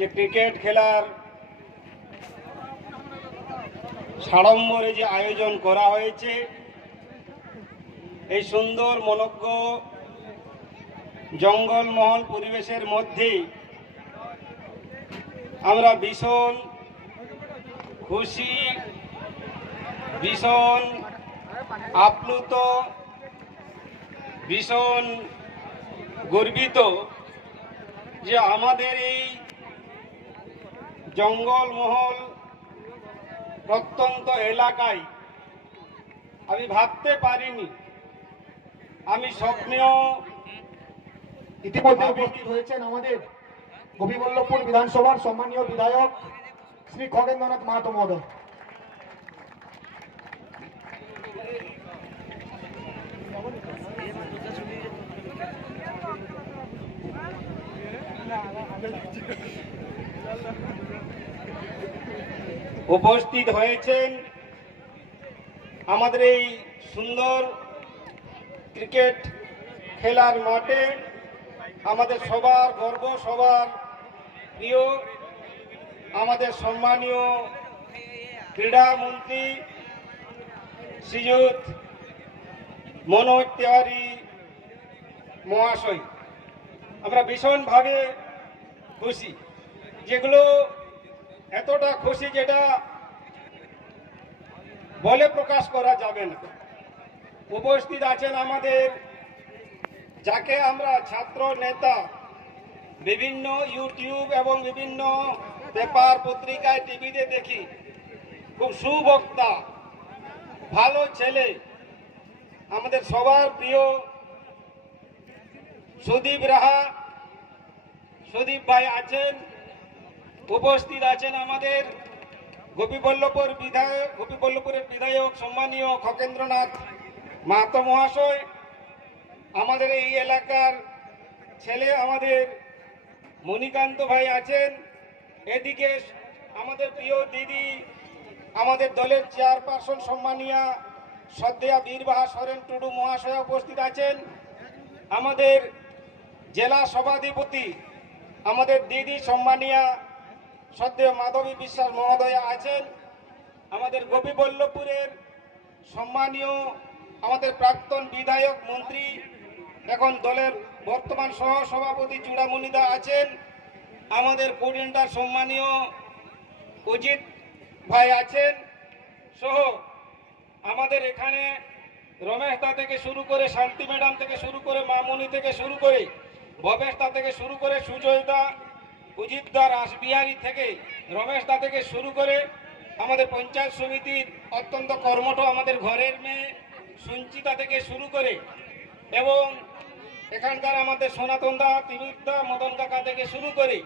যে ক্রিকেট খেলার সাড়ম্বরে যে আয়োজন করা হয়েছে, এই সুন্দর মনোজ্ঞ জঙ্গলমহল পরিবেশের মধ্যে আমরা ভীষণ খুশি, ভীষণ আপ্লুত, ভীষণ গর্বিত যে আমাদের এই জঙ্গলমহল প্রত্যন্ত এলাকায় আমি ভাবতে পারিনি, আমি স্বপ্নেও ইতিমধ্যে উপস্থিত হয়েছেন আমাদের গোপীবল্লভপুর বিধানসভার সম্মানীয় বিধায়ক শ্রী খগেন্দ্রনাথ মাহাতো মহোদয়। উপস্থিত হয়েছেন আমাদের এই সুন্দর ক্রিকেট খেলার মাঠে, আমাদের সবার গর্ব, সবার প্রিয়, আমাদের সম্মানীয় ক্রীড়ামন্ত্রী শ্রীযুত মনোজ তিওয়ারি মহাশয়। আমরা ভীষণভাবে খুশি, যেগুলো এতটা খুশি যেটা বলে প্রকাশ করা যাবে না। উপস্থিত আছেন আমাদের, যাকে আমরা ছাত্র নেতা বিভিন্ন ইউটিউব এবং বিভিন্ন পেপার পত্রিকায় টিভিতে দেখি, খুব সুবক্তা, ভালো ছেলে, আমাদের সবার প্রিয় সুদীপ রাহা, সুদীপ ভাই আছেন। উপস্থিত আছেন আমাদের গোপীবল্লভপুরের বিধায়ক সম্মানীয় খগেন্দ্রনাথ মাহাতো মহাশয়, আমাদের এই এলাকার ছেলে আমাদের মণিকান্ত ভাই আছেন। এদিকে আমাদের প্রিয় দিদি, আমাদের দলের চেয়ারপারসন সম্মানীয়া শ্রদ্ধেয়া বীরবাহা সরেন টুডু মহাশয় উপস্থিত আছেন। আমাদের জেলা সভাধিপতি আমাদের দিদি সম্মানীয়া শ্রদ্ধেয় মাধবী বিশ্বাস মহোদয়া আছেন। আমাদের গোপীবল্লভপুরের সম্মানীয় আমাদের প্রাক্তন বিধায়ক মন্ত্রী, এখন দলের বর্তমান সহ সভাপতি চূড়ামণিদা আছেন। আমাদের কোঅর্ডিনেটর সম্মানীয় অজিত ভাই আছেন সহ আমাদের এখানে রমেশদা থেকে শুরু করে, শান্তি ম্যাডাম থেকে শুরু করে, মামনি থেকে শুরু করে, ভবেশদা থেকে শুরু করে, সুজয়দা, অজিতদা, রাসবিহারী থেকে রমেশদা থেকে শুরু করে, আমাদের পঞ্চায়েত সমিতির অত্যন্ত কর্মঠ আমাদের ঘরের মেয়ে সঞ্চিতা থেকে শুরু করে, এবং এখানকার আমাদের সনাতনদা, তিমিরদা, মদন কাকা থেকে শুরু করে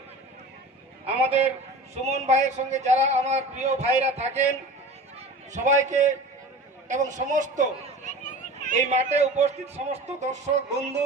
আমাদের সুমন ভাইয়ের সঙ্গে যারা আমার প্রিয় ভাইরা থাকেন সবাইকে, এবং সমস্ত এই মাঠে উপস্থিত সমস্ত দর্শক বন্ধু